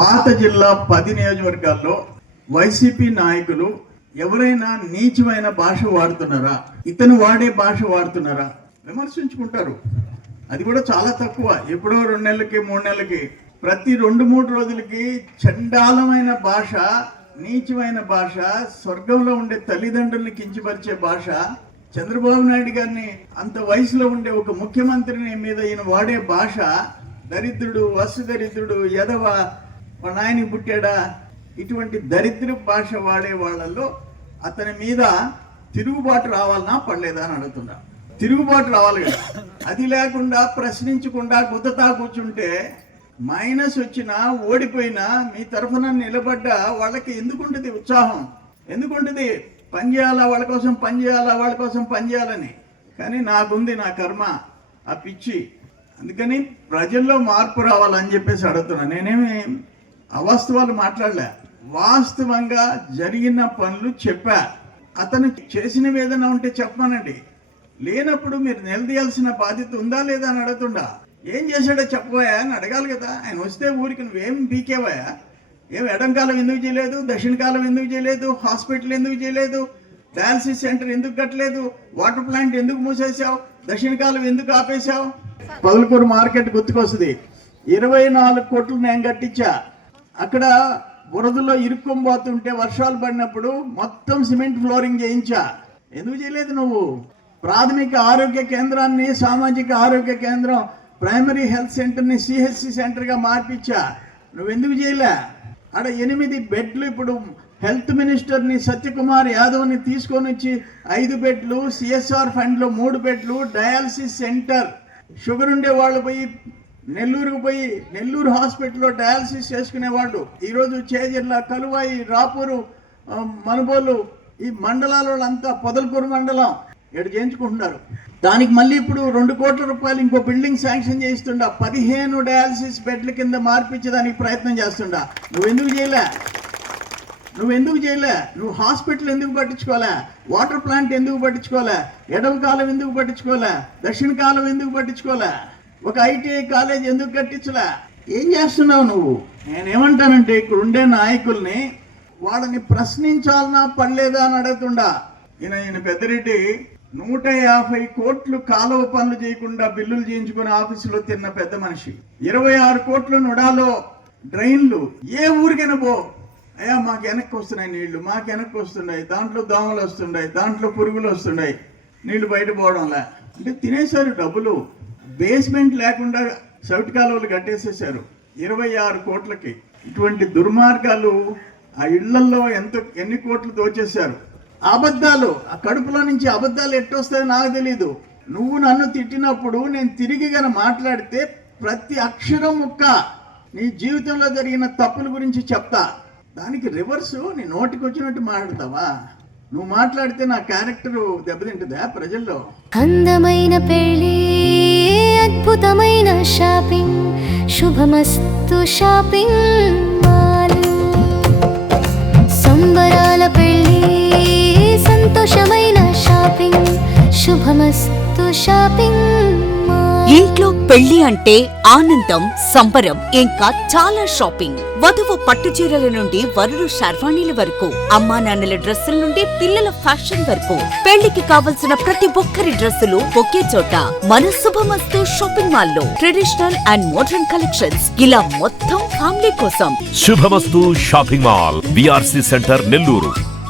పాత జిల్లా 10 నియోజకవర్గాల్లో వైసీపీ నాయకులు ఎవరైనా నీచమైన భాష వాడుతున్నారా, ఇతను వాడే భాష వాడుతున్నారా విమర్శించుకుంటారు. అది కూడా చాలా తక్కువ. ఎప్పుడో 2 నెలలకి 3 నెలలకి, ప్రతి 2-3 రోజులకి చండాలమైన భాష, నీచమైన భాష, స్వర్గంలో ఉండే తల్లిదండ్రుల్ని కించపరిచే భాష, చంద్రబాబు నాయుడు గారిని అంత వయసులో ఉండే ఒక ముఖ్యమంత్రిని మీద ఈయన వాడే భాష, దరిద్రుడు, వసు దరిద్రుడు, ఎదవ, మా నాయనకి పుట్టాడా, ఇటువంటి దరిద్ర భాష వాడే వాళ్ళల్లో అతని మీద తిరుగుబాటు రావాలన్నా పడలేదా అని అడుగుతున్నా. తిరుగుబాటు రావాలి కదా. అది లేకుండా ప్రశ్నించకుండా గుద్దతా కూర్చుంటే మైనస్ వచ్చినా ఓడిపోయినా మీ తరఫున నిలబడ్డా వాళ్ళకి ఎందుకుంటుంది ఉత్సాహం, ఎందుకుంటుంది పనిచేయాలా, వాళ్ళ కోసం పనిచేయాలా, వాళ్ళ కోసం పనిచేయాలని. కానీ నాకుంది నా కర్మ, ఆ పిచ్చి. అందుకని ప్రజల్లో మార్పు రావాలని చెప్పేసి అడుగుతున్నా. నేనేమి అవాస్తవాలు మాట్లాడలే, వాస్తవంగా జరిగిన పనులు చెప్పా. అతను చేసినవి ఏదైనా ఉంటే చెప్పమనండి. లేనప్పుడు మీరు నిలదీయాల్సిన బాధ్యత ఉందా లేదా అని అడుగుతుండా. ఏం చేశాడో చెప్పబోయా అని అడగాలి కదా. ఆయన వస్తే ఊరికి నువ్వేం బీకేవయా, ఏం ఎడం కాలం ఎందుకు చేయలేదు, దక్షిణ కాలం ఎందుకు చేయలేదు, హాస్పిటల్ ఎందుకు చేయలేదు, డయాలసిస్ సెంటర్ ఎందుకు కట్టలేదు, వాటర్ ప్లాంట్ ఎందుకు మూసేసావు, దక్షిణ కాలం ఎందుకు ఆపేశావు. పదలకూరు మార్కెట్ గుర్తుకొస్తుంది. 24 కోట్లు నేను కట్టించా. అక్కడ బురదలో ఇరుక్కోబోతుంటే వర్షాలు పడినప్పుడు మొత్తం సిమెంట్ ఫ్లోరింగ్ చేయించా. ఎందుకు చేయలేదు నువ్వు? ప్రాథమిక ఆరోగ్య కేంద్రాన్ని సామాజిక ఆరోగ్య కేంద్రం, ప్రైమరీ హెల్త్ సెంటర్ని సిహెచ్సి సెంటర్గా మార్పించా. నువ్వెందుకు చేయలే? అక్కడ 8 బెడ్లు, ఇప్పుడు హెల్త్ మినిస్టర్ని సత్యకుమార్ యాదవ్ని తీసుకొని వచ్చి 5 బెడ్లు, సిఎస్ఆర్ ఫండ్లో 3 బెడ్లు, డయాలసిస్ సెంటర్. షుగర్ ఉండే వాళ్ళు పోయి నెల్లూరుకు పోయి నెల్లూరు హాస్పిటల్లో డయాలసిస్ చేసుకునేవాళ్ళు ఈరోజు చేజర్ల, కలువాయి, రాపూరు, మనుబోలు, ఈ మండలాల వాళ్ళంతా పొదలకూరు మండలం ఇక్కడ చేయించుకుంటున్నారు. దానికి మళ్ళీ ఇప్పుడు 2 కోట్ల రూపాయలు ఇంకో బిల్డింగ్ శాంక్షన్ చేయిస్తుండా. 15 డయాలసిస్ బెడ్ల కింద మార్పించడానికి ప్రయత్నం చేస్తుండా. నువ్వెందుకు చేయలే? నువ్వు హాస్పిటల్ ఎందుకు పట్టించుకోలే? వాటర్ ప్లాంట్ ఎందుకు పట్టించుకోలే? ఎడమ కాలం ఎందుకు పట్టించుకోలే? దక్షిణ కాలం ఎందుకు పట్టించుకోలే? ఒక ఐటీఐ కాలేజ్ ఎందుకు కట్టించలే? ఏం చేస్తున్నావు నువ్వు? నేనేమంటానంటే ఇక్కడ ఉండే నాయకుల్ని వాళ్ళని ప్రశ్నించాలన్నా పడలేదా అని అడుగుతుండా. ఈయన పెద్దిరెడ్డి 150 కోట్లు కాలువ పనులు చేయకుండా బిల్లులు చేయించుకుని ఆఫీసులో తిన్న పెద్ద మనిషి. 26 కోట్లు నుడాలో డ్రైన్లు. ఏ ఊరికైనా పో, అయ్యా మాకు వెనక్కి వస్తున్నాయి నీళ్లు, మాకు వెనక్కి వస్తున్నాయి, దాంట్లో దోమలు వస్తున్నాయి, దాంట్లో పురుగులు వస్తున్నాయి, నీళ్లు బయట పోవడంలే అంటే తినేశారు డబ్బులు. బేస్మెంట్ లేకుండా సౌటి కాలువలు కట్టేసేసారు 26 కోట్లకి. ఇటువంటి దుర్మార్గాలు ఆ ఇళ్లల్లో ఎన్ని కోట్లు దోచేశారు. అబద్ధాలు, ఆ కడుపులో నుంచి అబద్ధాలు ఎట్టొస్తాయో నాకు తెలీదు. నువ్వు నన్ను తిట్టినప్పుడు నేను తిరిగి గన మాట్లాడితే ప్రతి అక్షరం ముక్క నీ జీవితంలో జరిగిన తప్పుల గురించి చెప్తా. దానికి రివర్సు నీ నోటికి వచ్చినట్టు మాట్లాడతావా? నువ్వు మాట్లాడితే నా క్యారెక్టర్ దెబ్బతింటుందా ప్రజల్లో? అందమైన పెళ్లి, అద్భుతమైన షాపింగ్, శుభమస్తు షాపింగ్ మాల్. సంబరాల పెళ్లి, సంతోషమైన షాపింగ్, శుభమస్తు షాపింగ్ మాల్. ఇంట్లో పెళ్లి అంటే ఆనందం, సంబరం, ఇంకా చాలా షాపింగ్. వధువు పట్టు చీరల నుండి వరుడు శర్వాణీల వరకు, అమ్మా నాన్నల డ్రెస్సుల నుండి పిల్లల ఫ్యాషన్ వరకు, పెళ్లికి కావలసిన ప్రతి ఒక్కరి డ్రెస్సులు ఒకే చోట మన శుభమస్తు షాపింగ్ మాల్ లో. ట్రెడిషనల్ అండ్ మోడర్న్ కలెక్షన్స్, ఇలా మొత్తం ఫ్యామిలీ కోసం. శుభమస్తు shopping mall, VRC centre, Nellore.